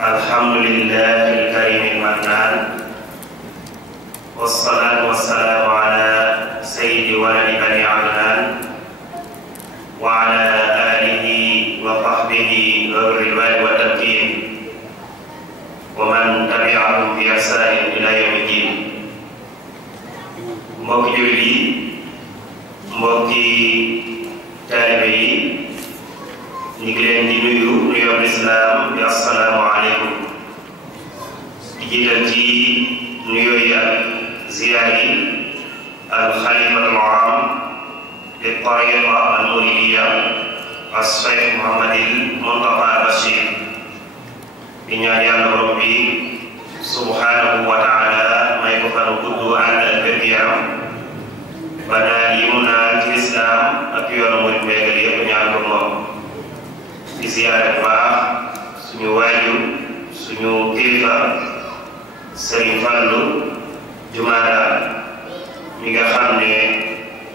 alhamdulillahi alkarim almannan wassalatu wassalamu ala sayyidi waladi bani adnan wa ala alihi wa sahbihi wa ridwani wa tamkin wa man tabi'ahum bi ihsanin ila yawmi din. Mbokki jullit yi, mbokki taalibe yi, ñu ngi leen di nuyu nuyoo lislaam bi assalaamu aleykum, di jiital ci nuyoo yi ak ziyaar yi al xalifatul aam li tariqa al muridiya as Cheikh Mouhamadil Muntaqa Bachir, di ñaan yàlla borom bi subhanahu wa taala may ko fan gudd ànd ak wér-gu-yaram ba daal yi mu naan ci lislaam ak yoonu murid béykat yëpp ñaan ko moom. di ziyaare bu baax suñu waajur suñu kilifa Sëriñ Fallu Jumaada mi nga xam ne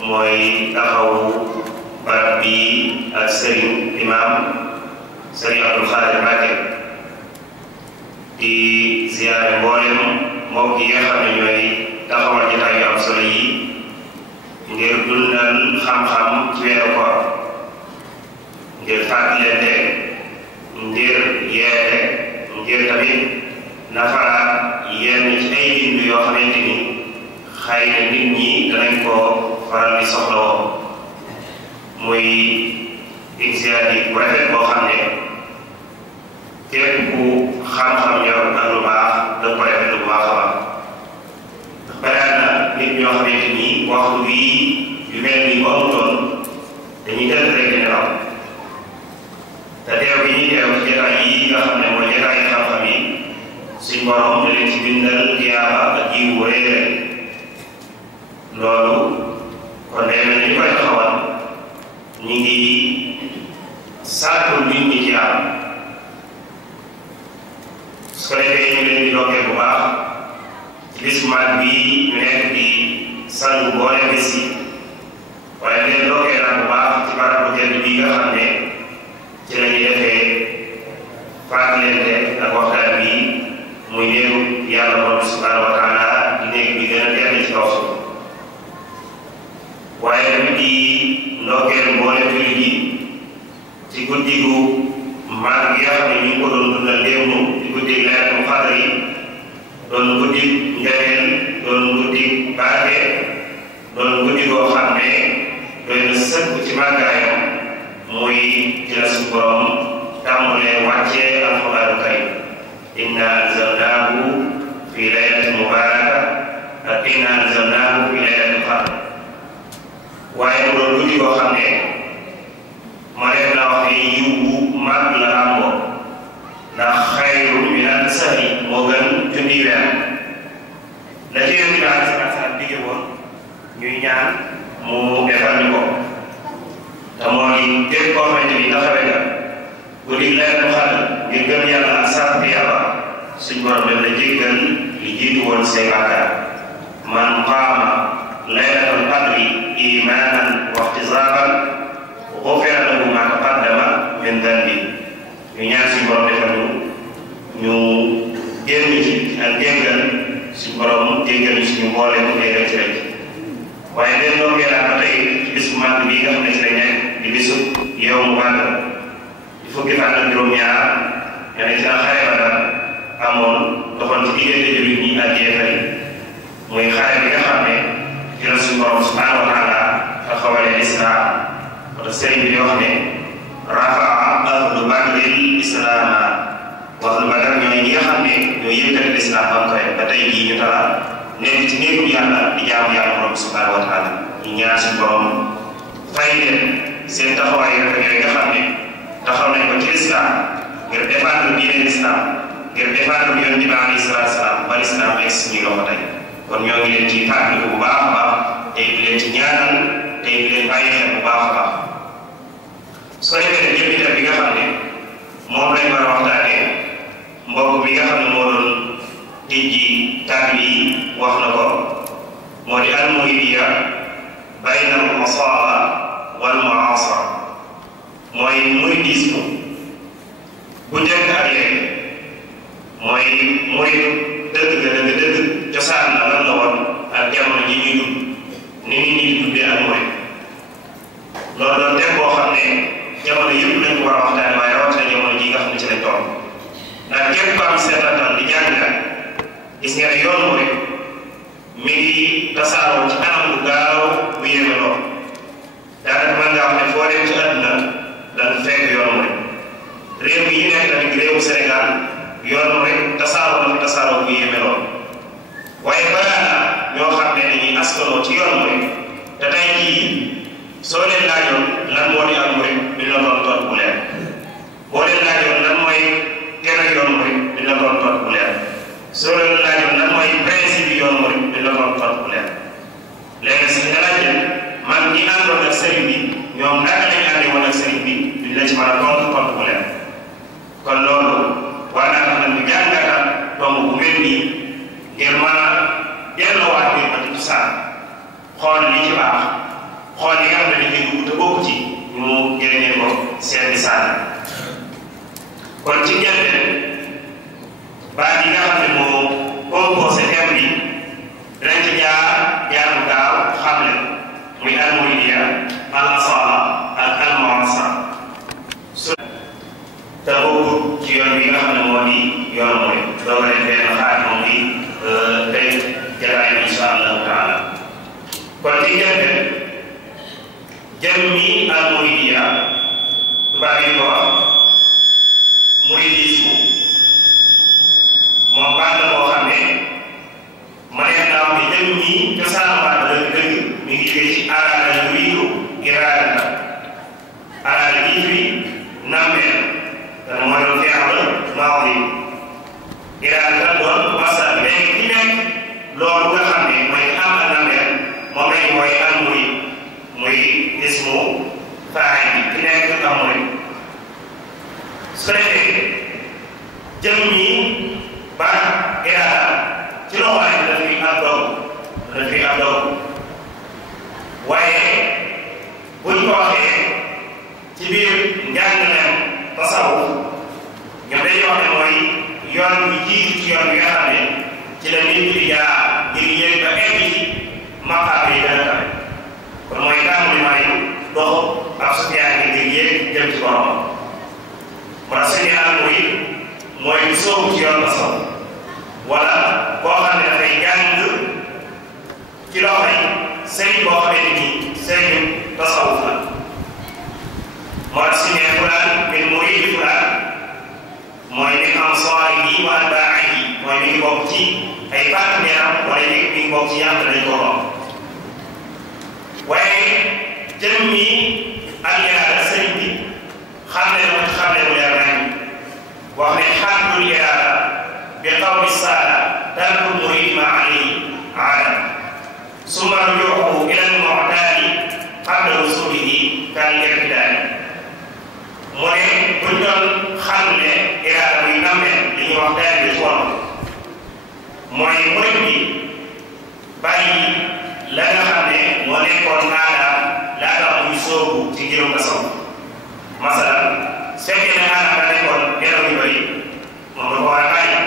mooy taxawu barab bi ak Sëriñ Imam Sëriñ Abdul Xaadir Mbàkke, di ziyaare mboolem mbokk yi nga xam ne ñooy taxawal jotaay yu am solo yi ngir dundal xam-xam ci weeru koor, ngir fàttalante, ngir yeete, ngir tamit nafaraat yenn ci ay bind yoo xamante ni xëy na nit ñi danañ ko faral di soxlawoo. muy initiative bu rafet boo xam ne képp ku xam-xam ñor ak lu baax da ko rafet lu baax a baax. ndax na nit ñoo xamante ni waxtu bii yu mel ni bu amutoon dañuy tëdd rek di nelaw, te teew bi ñuy teew ci jotaay yi nga xam ne mooy jotaay xam-xam yi suñ borom da leen ci bindal tiyaaba ak jiwu réere. loolu kon day mel ni ñu koy taxawal ñu ngi sàkkul nit ñi tiyaaba. su ko defee ñu leen di dokkee bu baax ci bis bu mag bii ñu nekk di sangu boole bis yi, waaye leen dokkee nag bu baax ci barab bu tedd bii nga xam ne ci la ñuy defee fàttalante ak waxtaan bi muy néegu yàlla borom subhanahu wa taala di néeg bi gën a tedd ci kaw suuf. waaye tamit di ndokkeel mboole jullit yi ci guddi gu mag gi nga xam ne ñu ngi ko doon dundal démb di guddi Laylatul Qadr yi, doon guddi njëriñ, doon guddi barke, doon guddi goo xam ne doy na sëkk ci màggaayam. muy ci la suñu borom tàmbalee wàccee alxuraanu karim, inna anzalnaahu fi laylatin mubaaraka ak inna anzalnaahu fi laylatil qadr. waaye mu doon guddi koo xam ne ma def naa wax ne yiw bu mag la àmboo, ndax xayru min alfi shahri moo gën junni weer. la ci yéen daal si dige woon ñuy ñaan mu defal ñu ko, te moo di képp koo xamante ni taxawee nga guddi Laylatul Qadr ngir gëm yàlla ak sant yàlla, suñ borom def la jéggal li jiitu woon say bàkkaar. man qaama Laylatul Qadri imaanan wa ihtisaaban ghufira lahu maa taqaddama min danbi. ñu ñaan suñ borom defal ñu génn ci ak jéggal, suñ borom jéggal suñu mbooleem ay rëcc rëcc. waaye den loo ngeelaa ba tey ci bis bu mag bii nga xam ne ci lañ nekk di bisu Yawmu Badr di fukki fan ak juróom-ñaar nga ne ci la xare Badar amoon doxoon ci diggante jullit ñi ak yéefar yi. muy xare bi nga xam ne ci la suñu borom subhanahu wa taala taxawalee lislaam. wala sëriñ bi di wax ne rafaa ahlu badrin islaama, ahlu Badar ñooy ñi nga xam ne ñoo yëkkati lislaam ba mu koy ba tey jii ñu tala nekk ci néegu yàlla di jaamu yàlla borom subhanahu wa taala. ñu ñaan suñu borom fay leen seen taxawaay rafet yooyu nga xam ne taxaw nañ ko ci lislaam ngir défendre diine lislaam, ngir défendre yonent bi alayhi salaatu salaam ba lislaam egg suñuy loxo tey. kon ñoo ngi leen ci fàttaliku bu baax a baax tey di leen ci ñaanal tey di leen bàyyi xel bu baax a baax. soo defee ñëpp itam bi nga xam ne moom lañ war a waxtaanee, mbokk mi nga xam ne moo doon tijji tàgg yi wax na ko, moo di al-muridiyya bayna al-asaala wal mu'aasara. mooy muridisme bu njëkk ak léegi mooy murid dëgg cosaan la lan la woon ak jamono ji ñuy dund ni nit ñi di dundee ak murid loolu doon thème boo xam ne jamono yëpp lañ ko war a waxtaane waaye rawatina jamono ji nga xam ne ci lañ toll ndax képp ko am seetantal di jàngat gis nga ne yoon murid mi ngi tasaaroo ci anam bu gaaw bu yéeme lool daanaka mën ngaa wax ne foo dem ci àdduna danga fekk yoon murid réew yi nekk tamit réewu Sénégal yoon murid tasaaroo na fi tasaaroo bu yéeme lool waaye balaa na ñoo xam ne dañuy askanoo ci yoon murid te tey jii soo leen laajoon lan moo di ak murid dina doon toot bu leer boo leen laajoon lan mooy tere yoon murid dina doon toot bu leer soo leen laajoon lan mooy principe yi yoon murid dina doon toot bu leer léegi si nga laaj leen man ñi àndoon ak sëriñ bi ñoom naka lañ àndee woon ak sëriñ bi duñ la ci mën a tontu bu leer kon loolu war naa tax nag ñu jàngatal tomb bu mel nii ngir mën a delloowaat mbir ma ci cosaan xool li ci baax xool yi nga xam ne dañuy dugg te bokk ci ñu jëlee ko seen misaal kon ci njëlbeen baat yi nga xam ne moo composé thème bi dinañ ci jaar bu gaaw xamle muy al muridiyya al asala ak al mu'asara te bokk ci yoon bi nga xam ne moo di yoon mooy doo ko def benn xaaj moom bi tey jataay bi insha allahu taala kon ci njëlbeen jëmmi al muridiyya tubaab yi ko wax muridisme moom baat la boo xam ne ma neex naa wax ne jëmmi cosaanu baat la dëgg mi ngi jógee ci araada yuriidu iraadata araada bii fi nammeel dana moo doon feexal maadi iraadata doon masal léegi ci nekk loolu nga xam ne mooy am ak nammeel moom lañ mooy al murid muy ismu faa'il bi ki nekk am murid su ko defee jëmmi baat iraada ci loxo waaye dafay ab doog waaye buñ ko waxee ci biir njàngaleem tasawuf ñoom dañuy wax ne mooy yoon bi jiitu ci yoon bi nga xam ne ci la nit di jaar ngir yéeg ba egg ci maqaam yi gën a kawe kon mooy tàmbali dox ab sufiyaan yi ngir yéeg jëm ci borom moo tax suñu àll mooy soobu ci yoon tasawuf wala boo xam ne dafay jàng ci loxo yi sëriñ boo xamee ne nii sëriñu tasawuf la moo tax su ne fulaan min muridi fulaan mooy min ansaarihi wa atbaa'ihi mooy mi ngi bokk ci ay partenaire am wala mi ngi bokk ci yàq dañ ko romb waaye jëmmi ak iraada sëriñ bi xam ne lu leer nañ wax ne xaddul iraada bi qawli saada tarkul murid ma alayhi aada summa rujuuhu ila al-mu'taadi qabla wusuulihi kal irtidaadi mu ne buñ doon xam ne iraada muy nammee li ñuy wax daal bi ci mooy murid bi bàyyi la nga xam ne moo nekkoon aadaam laata muy soobu ci ngirum tasawuf masalan su fekkee ne aadaam daa nekkoon nelaw yu bëri moom da ko war a bàyyi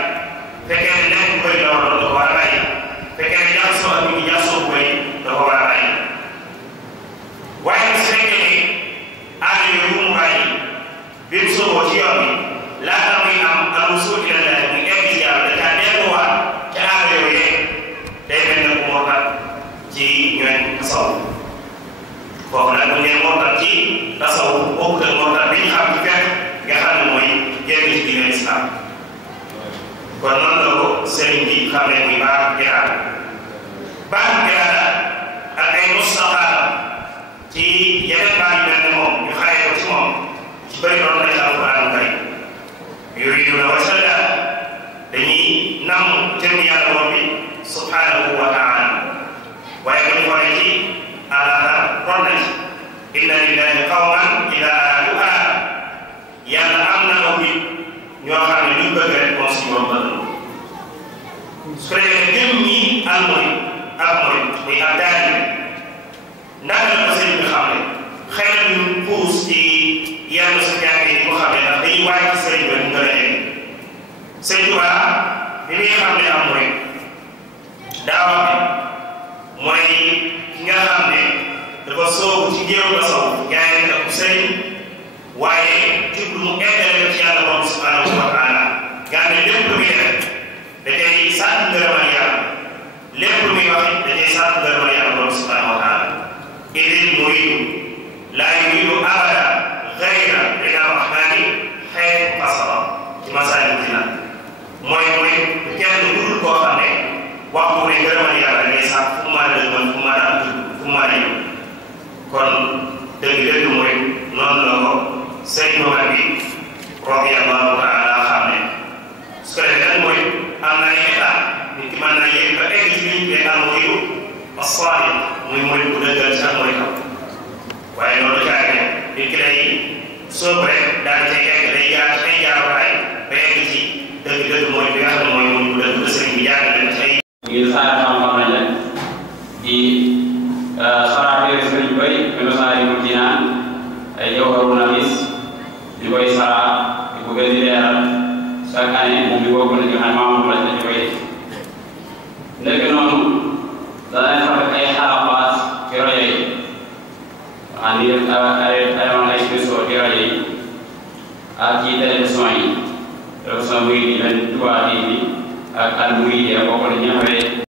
fekkee ne lekk bu bëri la war da ko war a bàyyi fekkee ne jaxasoo ak nit ñi jaxasoo bu bëri da ko war a bàyyi waaye su fekkee ne aada yooyu mu bàyyi bi mu sooboo ci yoon bi laata muy am al-wusuul ila llaah muy egg ci yàlla da caa delluwaat ca aada yooyu day mel ne ku mortal ci ñoom tasawuf foofu nag bu ngeen mortal ci tasawuf bokkut ak mortal bi ñu xam ci fekk nga xam ne mooy génn ci diine islam kon noonu la ko sëriñ bi xam ne muy baax iraada ak ay mustaqaala ci yeneen baax yu mel ne moom ñu xaree ko ci moom ci bëri doon nañ alquran kay yuriduna wajha llaah dañuy nam jëm yàlla moom bi subhanahu wa taala waaye bu ñu xoolee ci àllaaxira ron na ci inna lillahi qawman ida araadu araada yàlla am na aw nit ñoo xam ne luñ bëgg rek moom suñu borom bëgg su ko defee jëm ñi al murid ak murid muy ab taalibe naka la ko sëriñ bi xam ne xëy na ñu puus ci yenn su jàngee di ko xam ne ndax dañuy waaj ci sëriñ bi mu gën a egg Sëñ Tuubaa bi muy xam ne am murid daa wax ne mooy ki nga xam ne dafa soobu ci géew ba sow jaay ak sëriñ waaye jublu mu eggale ci yàlla borom subhanahu wa taala nga ne lépp lu muy def da cay sàkk ngërëmal yàlla lépp lu muy wax da cay sàkk ngërëmal yàlla borom subhanahu wa taala idil muridu laa yuridu abada gayra rida rahmani xaytu qasara ci Masaalikul Jinaan mooy kenn ku dul koo xam ne wax mu ne ngërëmal yàlla ngay sàkk fu mu mën a dëgmal fu mu mën a am fu mu mën a ñëw kon dëgg-dëgg mooy noonu la ko sëñ Mamad bi radiyallahu taala xam ne su ko defee nag mooy am na ay état nit ki mën naa yéeg ba egg ci liñ tuddee al-muriidu as-saadiq muy murid bu dëggal ci ak mooy taw waaye loolu jaaree nit ki day sóob rek daal di cay egg day jaar ci ay jaaruwaay ba egg ci dëgg-dëgg mooy bi nga xam ne mooy murid bu dëgg sëriñ bi jaar leen ci ay. ngir saa xam-xam nañ leen di xaraatee sëriñ bay Masaalikul Jinaan ay jawharu nafis di koy saraa di ko gën di leeral chaque année moom di bokk na ci xam maamam lañ di koy nekk noonu danañ fa def ay xalaat ci rajo yi xam ni ay émission ci rajo yi ak ci télévision yi télévision muy di leen Touba TV ak al muy bokk na ñaxawee